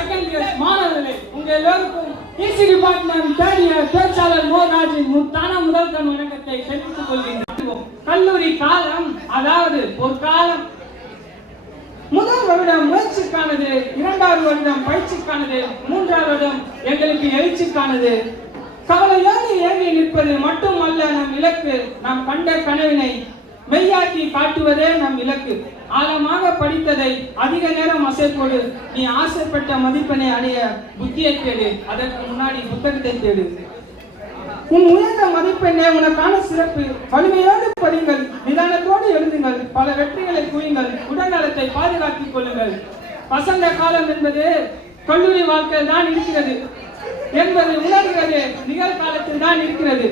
Second year மாணவர்களே, உங்க எல்லோருக்கும் இசி டிபார்ட்மெண்ட் தேர்ட் இயர் பேச்சாளர் மோராஜின் முத்தான முதல் கண் வணக்கத்தை தெரிவித்துக் கொள்கின்றோம். கல்லூரி காலம், அதாவது ஒரு காலம். முதல் வருடம் முயற்சிக்கானது, இரண்டாவது வருடம் பயிற்சிக்கானது, மூன்றாவது வருடம் எங்களுக்கு எழுச்சிக்கானது. கவலையோடு ஏங்கி நிற்பது மட்டுமல்ல நம் இலக்கு. நாம் கண்ட கனவினை மெய்யாக்கி காட்டுவதே நம் இலக்கு. ஆழமாக படித்ததை அதிக நேரம் அசைப்போடு. நீ ஆசைப்பட்ட மதிப்பெண்ணை அடைய புத்தியை தேடு, அதற்கு முன்னாடி புத்தகத்தை தேடு. உன் உயர்ந்த மதிப்பெண்ணே உனக்கான சிறப்பு. வலிமையோடு படிங்கள், நிதானத்தோடு எழுதுங்கள், பல வெற்றிகளை குவியுங்கள், உடல்நலத்தை பாதுகாத்துக் கொள்ளுங்கள். வசந்த காலம் என்பது கல்லூரி வாழ்க்கையில் தான் இருக்கிறது என்பது உணர்கிறது நிகழ்காலத்தில் தான் இருக்கிறது.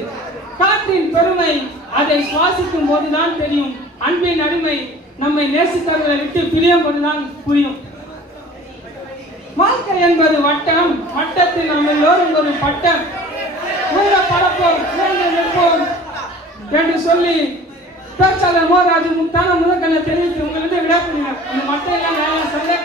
காற்றின் பெருமை அதை சுவாசிக்கும் போதுதான் தெரியும். அன்பின் அருமை நம்மை நேசித்தவர்களை விட்டு பிரியும் போதுதான் புரியும். வாழ்க்கை என்பது வட்டம், வட்டத்தில் நம்ம எல்லோரும் ஒரு பட்டம். உள்ள பரப்போம், உயர்ந்து நிற்போம் என்று சொல்லி பேச்சாளர் மோராஜ் முத்தான முதற்கண்ணை தெரிவித்து உங்களிடம் விடப்படுகிறார். இந்த மட்டையெல்லாம் சந்தேகம்